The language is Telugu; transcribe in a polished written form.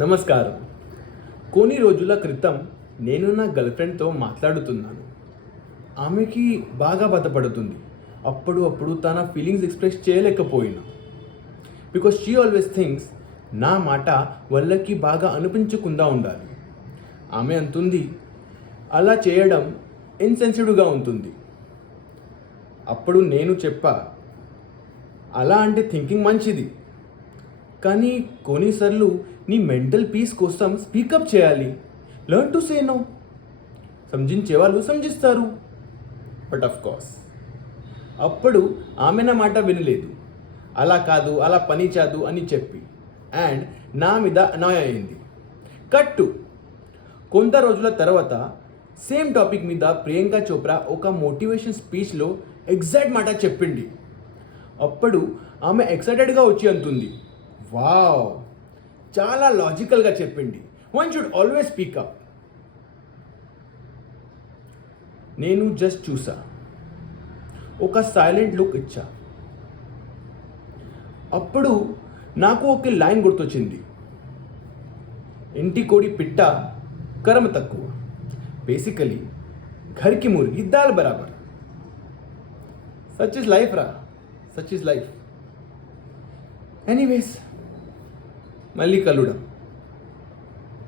నమస్కారం. కొన్ని రోజుల క్రితం నేను నా గర్ల్ఫ్రెండ్తో మాట్లాడుతున్నాను. ఆమెకి బాగా బాధపడుతుంది. అప్పుడు తన ఫీలింగ్స్ ఎక్స్ప్రెస్ చేయలేకపోయినా. బికాస్ షీ ఆల్వేస్ థింక్స్ నా మాట వాళ్ళకి బాగా అనిపించకుండా ఉండాలి. ఆమె అంటుంది అలా చేయడం ఇన్సెన్సిటివ్గా ఉంటుంది. అప్పుడు నేను చెప్పా, అలా అంటే థింకింగ్ మంచిది, కానీ కొన్నిసార్లు నీ మెంటల్ పీస్ కోసం స్పీకప్ చేయాలి. Learn to say no. సమజించే వాళ్ళు సమజిస్తారు. బట్ ఆఫ్ కోర్స్ అప్పుడు ఆమె నా మాట వినలేదు. అలా కాదు, అలా పని కాదు అని చెప్పి అండ్ నా మీద అనాయ్ అయింది. కట్టు కొంత రోజుల తర్వాత సేమ్ టాపిక్ మీద ప్రియాంక చోప్రా ఒక మోటివేషన్ స్పీచ్లో ఎగ్జాక్ట్ మాట చెప్పింది. అప్పుడు ఆమె ఎక్సైటెడ్గా వచ్చి అంటుంది, వావ్, చాలా లాజికల్గా చెప్పింది. One should always speak up. నేను జస్ట్ చూసా, ఒక సైలెంట్ లుక్ ఇచ్చా. అప్పుడు నాకు ఒక లైన్ గుర్తొచ్చింది, ఇంటి కోడి పిట్ట కర్మ తక్కువ, బేసికలీ ఘర్కి ముర్గి దాల్ బరాబర్. సచ్ ఇస్ లైఫ్ రా, సచ్ ఇస్ లైఫ్. ఎనీవేస్, మళ్ళీ కలుద్దాం.